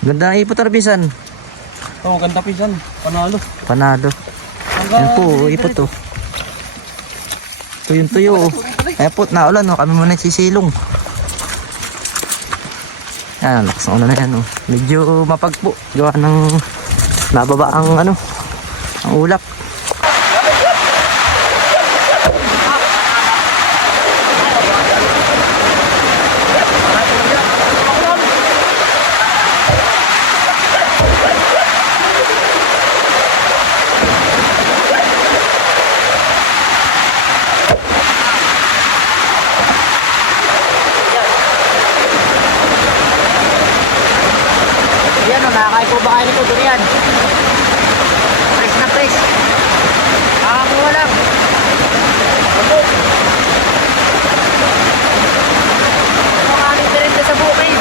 Ganda ang ipot Arbisan. Oo, ganda pisan. Panalo. Panalo. Yan po, ipot to. Tuyong tuyo. Ayan po, naulan no. Kami muna sisilong. Yan, lakas ng ulan na yan. Oh. Medyo mapagpo. Gawa ng nababa ang ano, ang ulap. Yan o, nakakain po ba kayo nito? Durian. Fresh na fresh. Nakakakuha lang. Mga aming pinrinda sa bukid.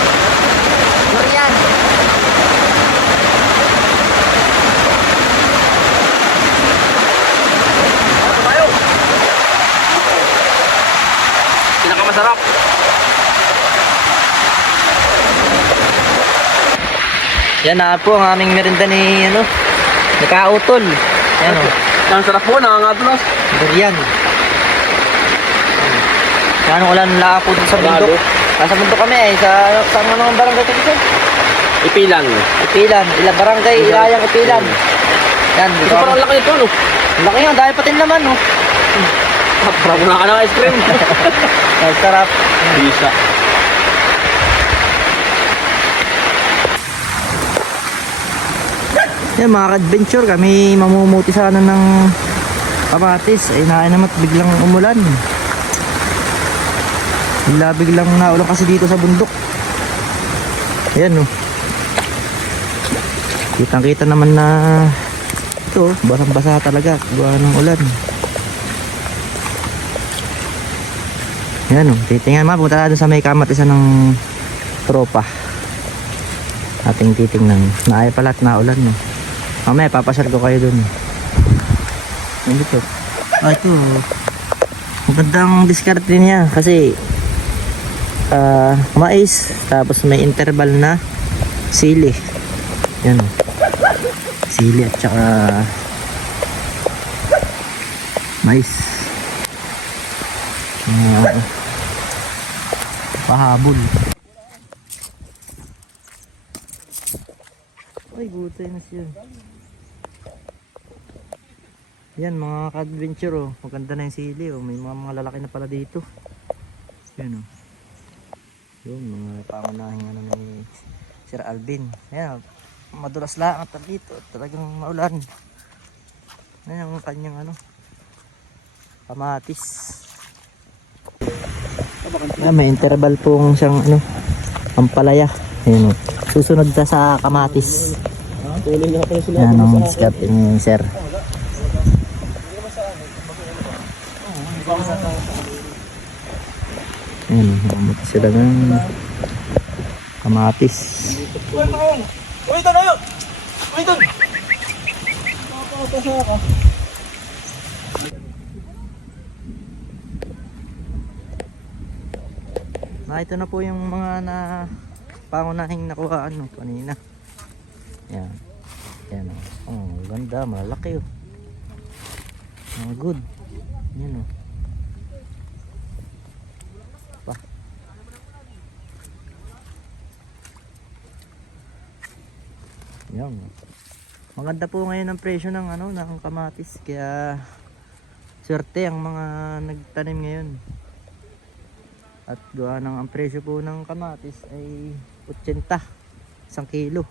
Durian. Ano tayo? Pinakamasarap. Yan na po ang aming merinda ni ano, ni Kautol. Yan o. Ang sarap po, nakangatulas. Durian. Yan ulan lang po sa bundok. Nasa bundok kami eh. Sa mga barangay ito dito. Ipilan. Ipilan. Barangay Ilayang Ipilan. Yan. Ito parang laki nito, no? Laki yan. Dahil patin naman no. Parang muna ka ng ice cream. Ay, sarap. Bisa. Yan mga ka-adventure. Kami mamumuti sana ng kamatis. Ay naman biglang umulan. Biglang naulan kasi dito sa bundok. Ayan o. Kitang-kita naman na ito, basang-basa talaga gawa ng ulan. Ayan o. Titingnan mga punta natin sa may kamatis ng tropa. Ating titingnan. Naaya pala at naulan no. Mamaya papasyal ko kayo dun. Ano ito? Ah ito. Magandang diskarte niya kasi mais, tapos may interval na sili. Yan o. Sili at saka mais. Pahabol. Ay, buti na siya. Yan mga ka-adventure oh. Maganda na yung sili oh. May mga lalaki na pala dito. Yan oh. Yun, mga pangunahing ano ni Sir Alvin. Ayan, madulas lang at dito. Talagang maulan. Ayan ang kanyang ano, kamatis. Ayan, may interval pong siyang ano, ampalaya. Ayan o. Susunod na sa kamatis. Ayan ang diskarte ni Sir. Ayan, hamot sila ng kamatis. Uy, ito na yun! Uy, ito! Ito na po yung mga pangunahing nakuhaan no, kanina. Yan. Yan o. Oh, ganda, malaki o. Oh, good. Yan o. Yan. Maganda po ngayon ang presyo ng ano, ng kamatis, kaya swerte ang mga nagtanim ngayon. At gawa ng ang presyo po ng kamatis ay 80 isang kilo.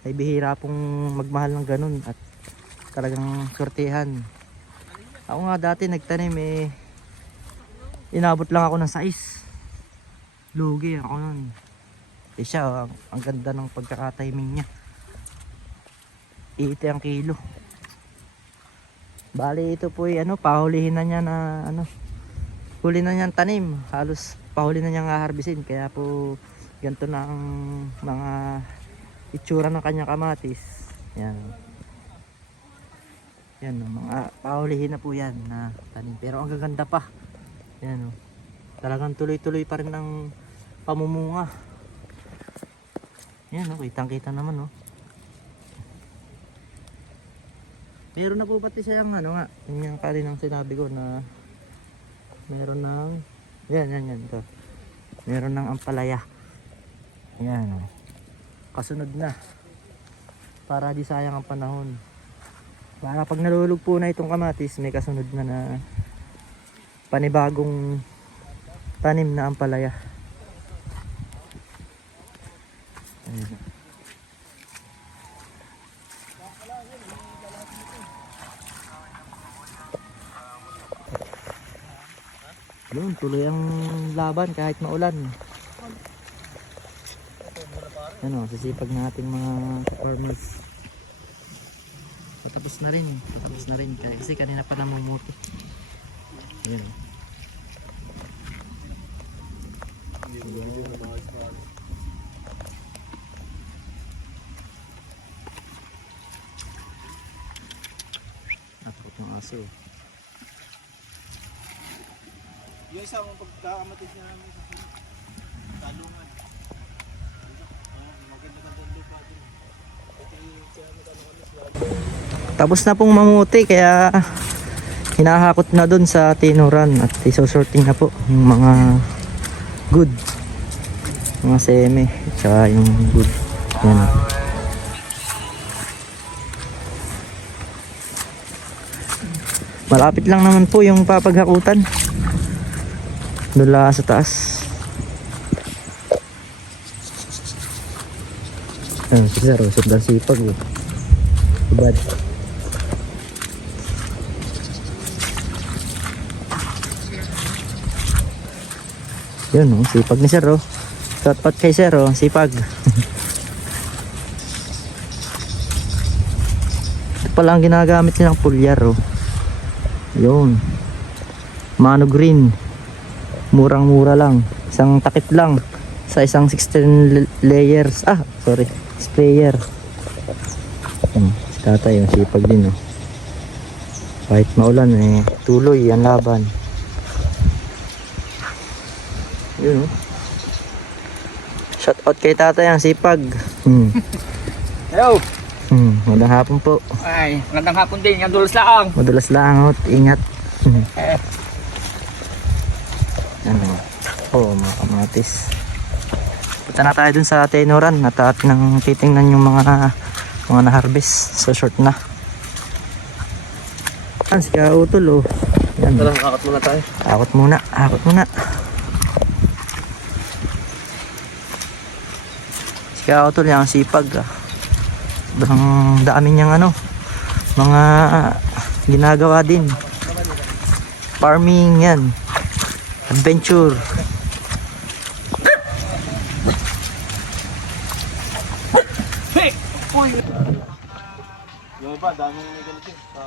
Ay bihira pong magmahal ng ganun at talagang swertehan. Ako nga dati nagtanim eh, inabot lang ako ng size. Lugi ako nun. Eh siya, ang ganda ng pagkakatiming niya. 80 ang kilo. Bali ito po ay ano, pahulihin na niya na ano, huli na niyang tanim. Halos pahuli na niyang harbisin. Kaya po ganito na ang mga itsura ng kanyang kamatis. Yan. Yan, mga pahulihin na po yan na tanim. Pero ang gaganda pa. Yan, talagang tuloy-tuloy pa rin ang pamumunga. Yan oh, kitang-kita naman oh. Meron na po pati siyang ano nga, yung kaninang sinabi ko na meron ng yan to. Meron ng ampalaya. Yan oh. Kasunod na. Para di sayang ang panahon. Para pag nalulog po na itong kamatis, may kasunod na na panibagong tanim na ampalaya. Ayan. Yun, tuloy ang laban kahit maulan. Ano, sisipag nating mga farmers. Patapos na rin. Patapos na rin. Kasi kanina pa namumuti. Ayan. Natakot ng aso. Yung isang pagkakamatis niya namin sa talungan. Maganda-ganda pa din. Tapos na pong mamuti kaya hinahakot na dun sa tinuran at isosorting na po yung mga good, mga seme tsaka yung good. Yan. Malapit lang naman po yung papaghakutan doon lang sa taas. Si Sir, sobrang sipag eh. Bad. Yun oh, sipag ni Sir oh. Shout out kay Sir oh, sipag. Ito pala ang ginagamit nilang pulyar oh. Yun. Mano green. Murang-mura lang. Isang takip lang sa isang 16 layers. Sorry. Sprayer. Si tatay yung sipag din oh. Kahit maulan eh, tuloy ang laban. Yun oh. Shout out kay tatay ang sipag. Hello! Magandang hapon po. Ay, magandang hapon din. Yung dulas lang. Madulas lang oh. Ingat. Ano? Mga kamatis. Punta na tayo dun sa tenuran at atin titingnan yung mga na-harvest. So short na. Si Kautol oh. Yan. Tara, akot muna tayo. Akot muna. Si Kautol yung sipag ah. Sobrang dami niyang mga ginagawa din. Farming yan. Adventure. Yung iba, daming may ganito sa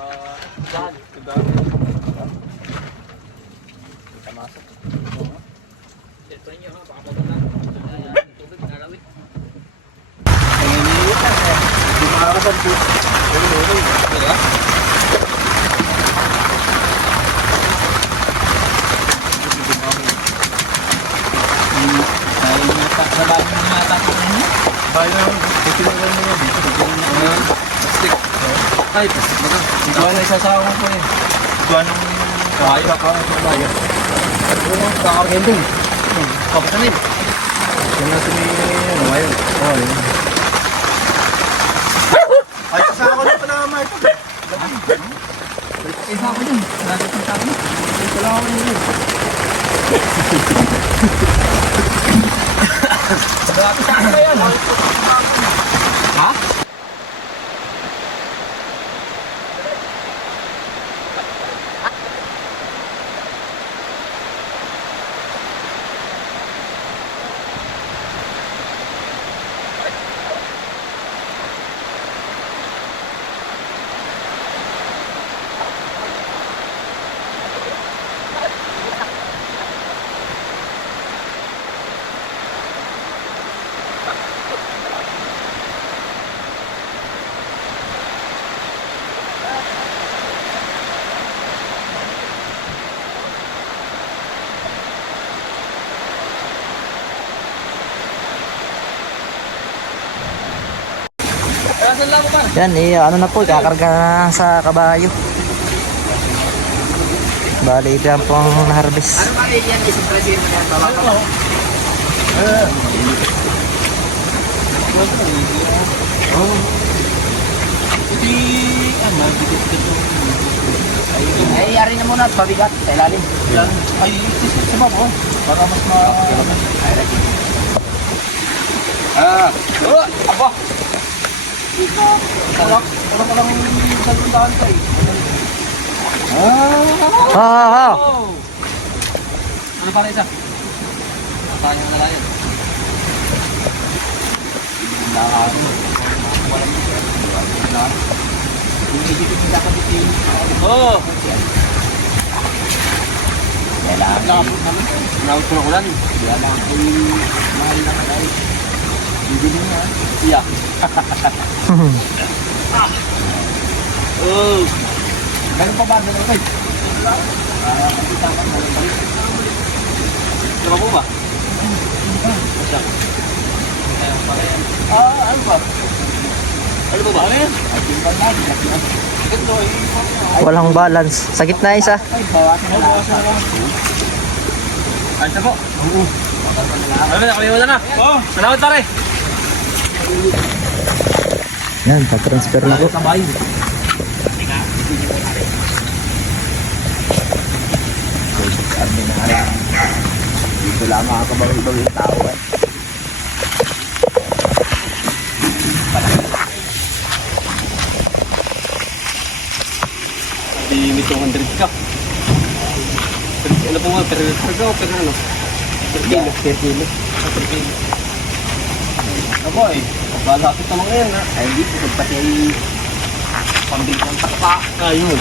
daan. Sa daan. Tamasok. Ito niyo ha, baka na. Tubig, narawit. Ay, nilitan eh. Hindi makakasan po. Diba? Ay, ikaw na isasawa ko eh. Ikaw nung kayo ako ang kabayo. Oo, kakagending. Kapatanin. Yan natin yung kabayo. Oo, yun. Ay, kasama ko na pala naman ito. Isa ako dun. Nagit ng tabi. Ito lang ako yun. Malapit sa akin yan. Ha? Saan lang mo ba? Yan, ano na po, kakarga na sa kabayo. Bali, ito yan pong na-harvest. Ano ba yan? Isang presyo mo yan. Baba ka ba? Hindi, Ay, yari na muna at mabigat sa ilalim. yan. Ay, isip sa babo. Para mas ma... Aba! Wala ka lang sa lundahan ka eh. Oh! Ano para isa? Tayo na lang yan. Oo. Kailangan Nawag ko na ulan. kailangan ko mahal na kalay. Hindi din yan. Iya. Oh. Ganun pa ba? Ganun pa. Makita ka na lang. Diba po ba? Siya. Ano ba? Ano ba ba? Ano yan? Ay, tinggal na. Ito eh. Walang balance. Sa gitna isa. Ay, bawasan na lang. Ayos na po. Oo. Ano na, kami na. Oo. Salamat pare. Yan, pa-transfer na po. Sabay. Sabi na nga. Dito lang makakabawi-bawi yung tao eh. Di may 200 ka. Ano po nga, per o per ano? Per kilo. Per kilo. Per kilo. Ako eh, malapit naman ngayon ha. Ay, hindi. Pati pambili ng takpa. Ayun.